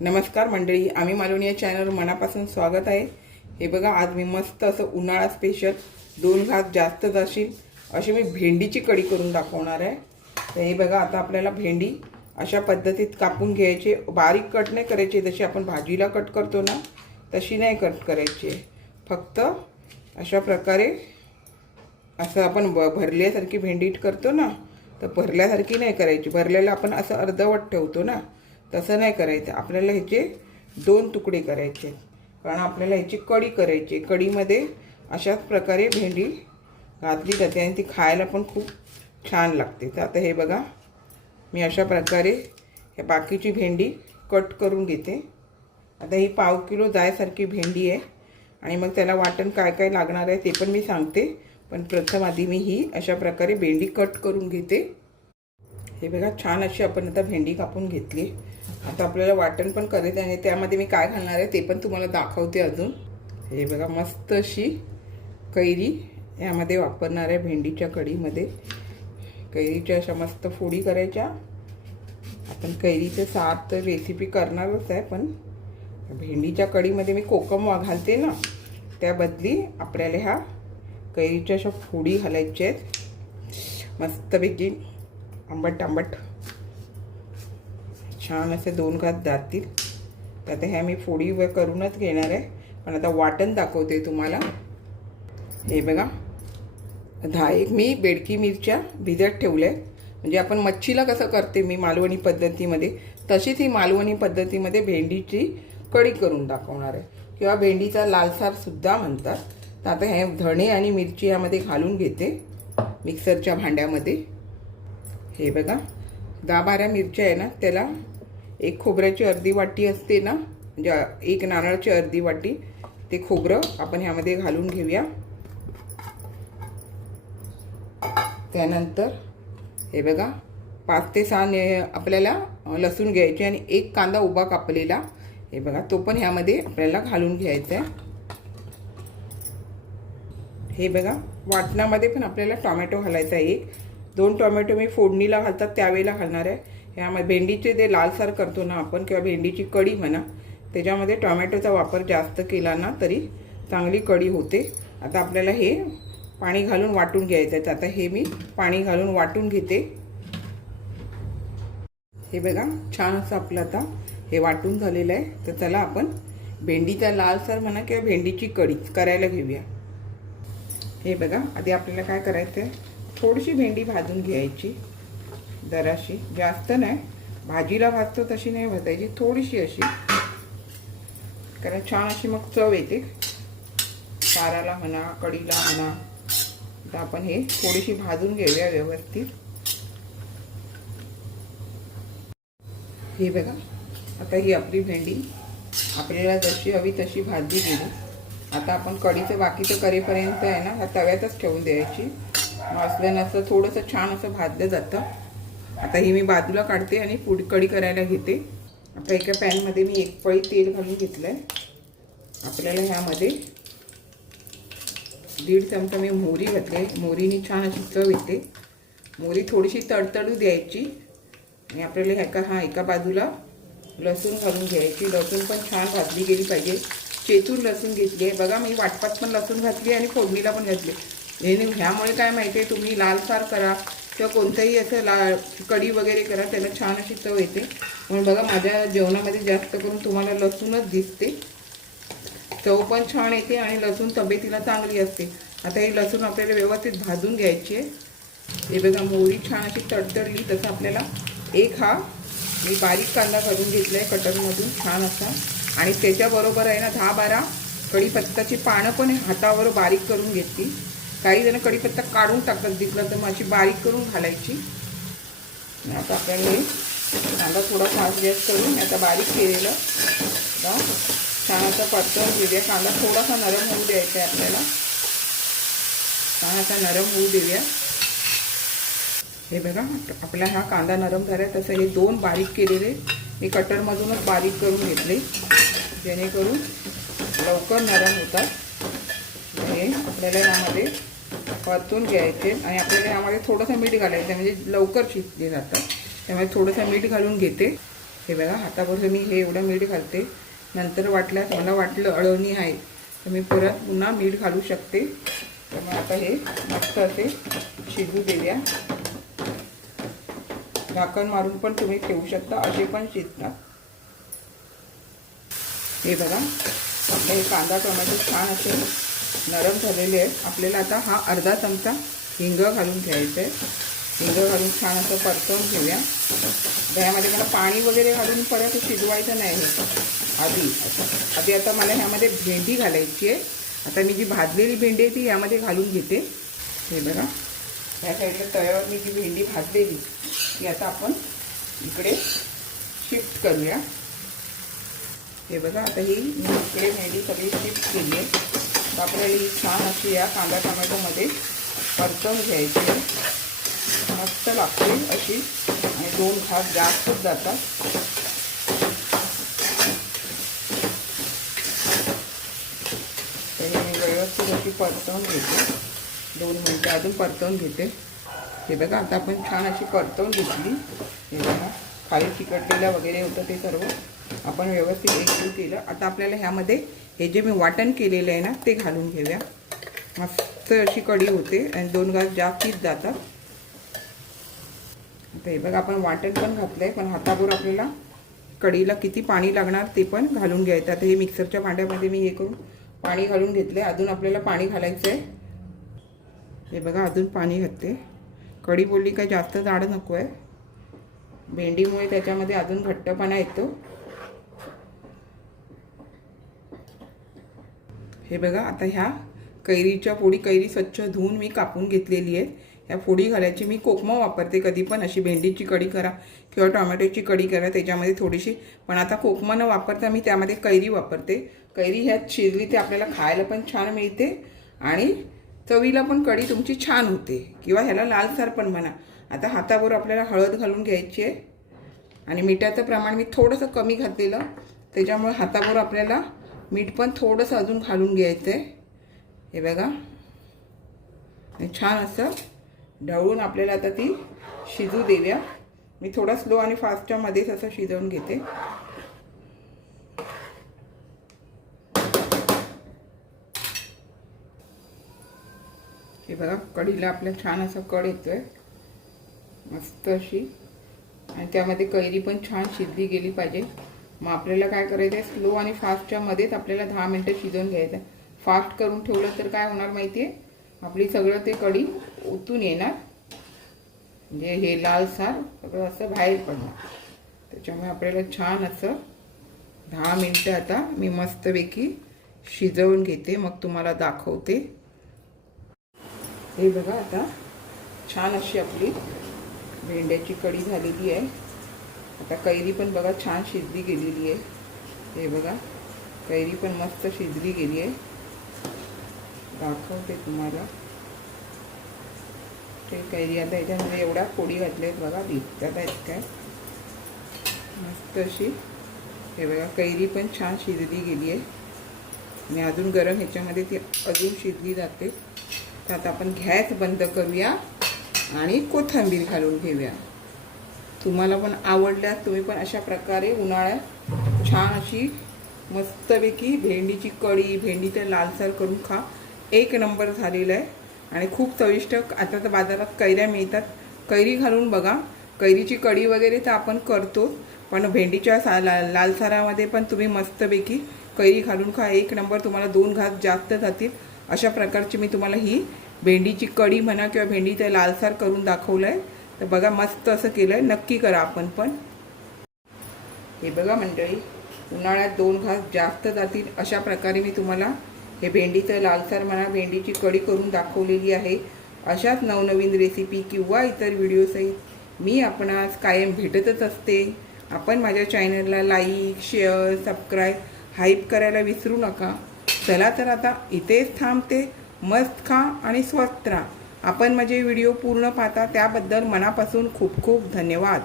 नमस्कार मंडळी, आम्ही मालवणी या चॅनलवर मनापासून स्वागत आहे। हे बघा, आज मी मस्त असं उन्हाळा स्पेशल 2 घास जास्त जाशील अशी मी भेंडीची कढी करून दाखवणार आहे। तर हे बघा, आता आपल्याला भेंडी अशा पद्धतीत कापून घ्यायची। बारीक कट नाही करायची, जशी आपण भाजीला कट करतो ना तशी नाही कट करायची, फक्त अशा प्रकारे असं आपण भरल्यासारखी भेंडी करतो ना, तर भरल्यासारखी नाही करायची। भरलेला आपण असं अर्धवट ठेवतो ना, तसं नाही करायचं। आपल्याला ह्याचे 2 तुकडे करायचे, कारण आपल्याला ह्याची कढी करायची। कढीमध्ये अशाच प्रकारे भेंडी घातली जाते आणि ती खायला पण खूप छान लागते। तर आता हे बघा, मी अशा प्रकारे हे बाकीची भेंडी कट करून घेते। आता ही पाव किलो जायसारखी भेंडी आहे आणि मग त्याला वाटण काय काय लागणार आहे ते पण मी सांगते, पण प्रथम आधी मी ही अशा प्रकारे भेंडी कट करून घेते। हे बघा, छान अशी आपण आता भेंडी कापून घेतली। आता आपल्याला वाटण पण करायचं आणि त्यामध्ये मी काय घालणार आहे ते पण तुम्हाला दाखवते अजून। हे बघा, मस्त अशी कैरी यामध्ये वापरणार आहे भेंडीच्या कढीमध्ये। कैरीच्या अशा मस्त फोडी करायच्या। आपण कैरीचे सार तर रेसिपी करणारच आहे, पण भेंडीच्या कढीमध्ये मी कोकम घालते ना, त्या बदली आपल्याला ह्या कैरीच्या अशा फोडी घालायच्या आहेत। मस्तपैकी आंबट आंबट छान असे 2 घास जातील। आता ह्या मी फोडी करूनच घेणार आहे, पण आता वाटण दाखवते तुम्हाला। हे बघा, 10 मी बेडकी मिरच्या भिजत ठेवल्या, म्हणजे आपण मच्छीला कसं करते मी मालवणी पद्धतीमध्ये, तशीच ही मालवणी पद्धतीमध्ये भेंडीची कढी करून दाखवणार आहे, किंवा भेंडीचा लालसार सुद्धा म्हणतात। तर आता हे धणे आणि मिरची यामध्ये घालून घेते मिक्सरच्या भांड्यामध्ये। हे बघा, 10-12 मिरच्या आहे ना, त्याला 1 खोबऱ्याची अर्धी वाटी असते ना, म्हणजे 1 नारळाची अर्धी वाटी ते खोबरं आपण ह्यामध्ये घालून घेऊया। त्यानंतर हे बघा, 5 ते 6 आपल्याला लसूण घ्यायचे आणि 1 कांदा उभा कापलेला, हे बघा, तो पण ह्यामध्ये आपल्याला घालून घ्यायचा आहे। हे बघा, वाटणामध्ये पण आपल्याला टोमॅटो घालायचा आहे। 2 टोमॅटो मी फोडणीला घालतात त्यावेळेला घालणार आहे। ह्यामध्ये भेंडीचे जे लालसार करतो ना आपण, किंवा भेंडीची कढी म्हणा, त्याच्यामध्ये टोमॅटोचा वापर जास्त केला ना तरी चांगली कढी होते। आता आपल्याला हे पाणी घालून वाटून घ्यायचं आहे। आता हे मी पाणी घालून वाटून घेते। हे बघा, छान असं आपलं आता हे वाटून झालेलं आहे। तर चला आपण भेंडीचा लालसार म्हणा किंवा भेंडीची कढी करायला घेऊया। हे बघा, आधी आपल्याला काय करायचं आहे, थोडीशी भेंडी भाजून घ्यायची, जराशी, जास्त नाही, भाजीला भाजतो तशी नाही भाजायची, थोडीशी अशी, कारण छान अशी मग चव येते साराला म्हणा, कढीला म्हणा। तर आपण हे थोडीशी भाजून घेऊया व्यवस्थित। हे बघा, आता ही आपली भेंडी आपल्याला जशी हवी तशी भाजली गेली। आता आपण कढीचं बाकीचं करेपर्यंत आहे ना ह्या तव्यातच ठेवून द्यायची, असलं नसतं थोडंसं छान असं भाजलं जातं। आता ही मी बाजूला काढते आणि कढी करायला घेते। आता एका पॅनमध्ये मी 1 पळी तेल घालून घेतलं आहे। आपल्याला ह्यामध्ये 1.5 चमचा मी मोहरी घातली। मोहरीने छान अशी चव येते। मोहरी थोडीशी तडतडू द्यायची आणि आपल्याला एका बाजूला लसूण घालून घ्यायची। लसूण पण छान भाजली गेली पाहिजे। चेचून लसूण घेतली आहे बघा, मी वाटपात पण लसूण घातली आणि फोडणीला पण घातली। ह्यामुळे काय माहिती आहे, तुम्ही लालसार करा किंवा कोणतंही असं कढी वगैरे करा, त्याला छान अशी चव येते। म्हणून बघा, माझ्या जेवणामध्ये जास्त करून तुम्हाला लसूणच दिसते, चव पण छान येते आणि लसूण तब्येतीला चांगली असते। आता ही लसूण आपल्याला व्यवस्थित भाजून घ्यायची आहे। हे बघा, मोहरी छान अशी तडतडली, तसं आपल्याला मी बारीक कांदा घालून घेतला आहे कटरमधून छान असा, आणि त्याच्याबरोबर आहे ना 10-12 कढीपत्त्याची पानं पण हातावर बारीक करून घेतली। काही जण कढीपत्ता काढून टाकतात दिसलं तर, मग अशी बारीक करून घालायची। आता आपल्याला हे कांदा थोडा फास्ट गॅस करून आता बारीक केलेलं छान असा परतवून घेऊया। कांदा थोडासा नरम होऊ द्यायचा आहे आपल्याला, छान असा नरम होऊ देऊया। हे बघा, आपला हा कांदा नरम झाला, तसं हे 2 बारीक केलेले मी कटरमधूनच बारीक करून घेतले, जेणेकरून लवकर नरम होतात। हे आपल्याला यामध्ये परतून घ्यायचे आणि आपल्याला यामध्ये थोडंसं मीठ घालायचं, म्हणजे लवकर शिजले जातात। त्यामुळे थोडंसं मीठ घालून घेते. हे बघा हातापासून मी हे एवढं मीठ घालते. नंतर वाटल्यास मला वाटलं अळवणी आहे तर मी परत पुन्हा मीठ घालू शकते. त्यामुळे आता हे मस्त असे शिजू देऊया. झाकण मारून पण तुम्ही ठेवू शकता, असे पण शिजतात. हे बघा आपले हे कांदा टोमॅटो छान असे नरम झालेले आहेत. आपल्याला आता हा अर्धा चमचा हिंग घालून घ्यायचं आहे. हिंग घालून छान असं परतवून घेऊया. ह्यामध्ये मला पाणी वगैरे घालून परत शिजवायचं नाही आहे. आधी आता मला ह्यामध्ये भेंडी घालायची आहे. आता मी जी भाजलेली भेंडी आहे ती यामध्ये घालून घेते. हे बघा ह्या साईडला तव्यावर मी जी भेंडी भाजलेली ती आता आपण इकडे शिफ्ट करूया. हे बघा आता ही मी इकडे भेंडी सगळी शिफ्ट केली आहे. तर आपल्याला ही छान अशी या कांदा टोमॅटोमध्ये परतवून घ्यायची आहे. मस्त लागते अशी आणि 2 घास जास्तच जातात. तर मी व्यवस्थित अशी परतवून घेते. 2 मिनिटं अजून परतवून घेते. हे बघा आता आपण छान अशी परतवून घेतली. हे बघा खाली चिकटलेलं वगैरे होतं ते सर्व आपण व्यवस्थित एकजीव केलं. आता आपल्याला ह्यामध्ये हे जे मी वाटण केलेलं आहे ना ते घालून घेऊया. मस्त अशी कढी होते आणि 2 घास जास्तीच जातात. आता हे बघा आपण वाटण पण घातलं आहे, पण हातावर आपल्याला कढीला किती पाणी लागणार ते पण घालून घ्यायचं. आता हे मिक्सरच्या भांड्यामध्ये मी हे करून पाणी घालून घेतलं आहे. अजून आपल्याला पाणी घालायचं आहे. हे बघा अजून पाणी घालते. कढी बोलली काय जास्त जाड नको आहे, भेंडीमुळे त्याच्यामध्ये अजून घट्टपणा येतो. हे बघा आता ह्या कैरीच्या फोडी, कैरी स्वच्छ धुवून मी कापून घेतलेली आहे. ह्या फोडी घालायची मी कोकमा वापरते कधी पण. अशी भेंडीची कढी करा किंवा टोमॅटोची कढी करा त्याच्यामध्ये थोडीशी, पण आता कोकमा न वापरता मी त्यामध्ये कैरी वापरते. कैरी ह्यात शिजली ते आपल्याला खायला पण छान मिळते आणि चवीला पण कढी तुमची छान होते, किंवा ह्याला लालसर पण म्हणा. आता हातावर आपल्याला हळद घालून घ्यायची आहे आणि मिठाचं प्रमाण मी थोडंसं कमी घातलेलं, त्याच्यामुळे हातावर आपल्याला मीठ पण थोडंसं अजून घालून घ्यायचं आहे. हे बघा छान असं ढवळून आपल्याला आता ती शिजू देऊया. मी थोडा स्लो आणि फास्टच्या मध्येच असं शिजवून घेते. हे बघा कढीला आपल्या छान असा कड येतोय मस्त अशी, आणि त्यामध्ये कैरी पण छान शिजली गेली पाहिजे. मग आपल्याला काय करायचं आहे, स्लो आणि फास्टच्या मध्येच आपल्याला 10 मिनटं शिजवून घ्यायचं आहे. फास्ट करून ठेवलं तर काय होणार माहिती आहे, आपली सगळं ते कढी ओतून येणार, म्हणजे हे लालसार सगळं असं बाहेर पडणार. त्याच्यामुळे आपल्याला छान असं 10 मिनटं आता मी मस्तपैकी शिजवून घेते, मग तुम्हाला दाखवते. हे बघा आता छान अशी आपली भेंड्याची कढी झालेली आहे. आता कैरी पण बघा छान शिजली गेलेली आहे. हे बघा कैरी पण मस्त शिजली गेली आहे. दाखवते तुम्हाला ते कैरी. आता याच्यामध्ये एवढ्या फोडी घातल्या आहेत बघा, दिसतात आहेत काय मस्त अशी. हे बघा कैरी पण छान शिजली गेली आहे आणि अजून गरम ह्याच्यामध्ये ती अजून शिजली जाते. तर आता आपण गॅस बंद करूया आणि कोथिंबीर घालून घेऊया. तुम्हाला पण आवडल्यास तुम्ही पण अशा प्रकारे उन्हाळ्यात छान अशी मस्तपैकी भेंडीची कढी, भेंडीचं लालसर करून खा. 1 नंबर झालेलं आहे आणि खूप चविष्ट. आता तर बाजारात कैऱ्या मिळतात, कैरी घालून बघा. कैरीची कढी वगैरे तर आपण करतो, पण भेंडीच्या लालसारामध्ये पण तुम्ही मस्तपैकी कैरी घालून खा. 1 नंबर. तुम्हाला 2 घास जास्त जातील. अशा प्रकारची मी तुम्हाला ही भेंडीची कढी म्हणा किंवा भेंडीचं लालसार करून दाखवलं आहे. तर बघा मस्त असं केलं आहे, नक्की करा आपण पण. हे बघा मंडळी, उन्हाळ्यात 2 घास जास्त जातील अशा प्रकारे मी तुम्हाला हे भेंडीचं लालसार म्हणा, भेंडीची कढी करून दाखवलेली आहे. अशाच नवनवीन रेसिपी किंवा इतर व्हिडिओसहित मी आपणास कायम भेटतच असते. आपण माझ्या चॅनलला लाईक, शेअर, सबस्क्राईब, हाईप करायला विसरू नका. चला तर आता इथेच थांबते. मस्त खा आणि स्वस्त राहा. आपण माझे व्हिडिओ पूर्ण पाहता त्याबद्दल मनापासून खूप खूप धन्यवाद.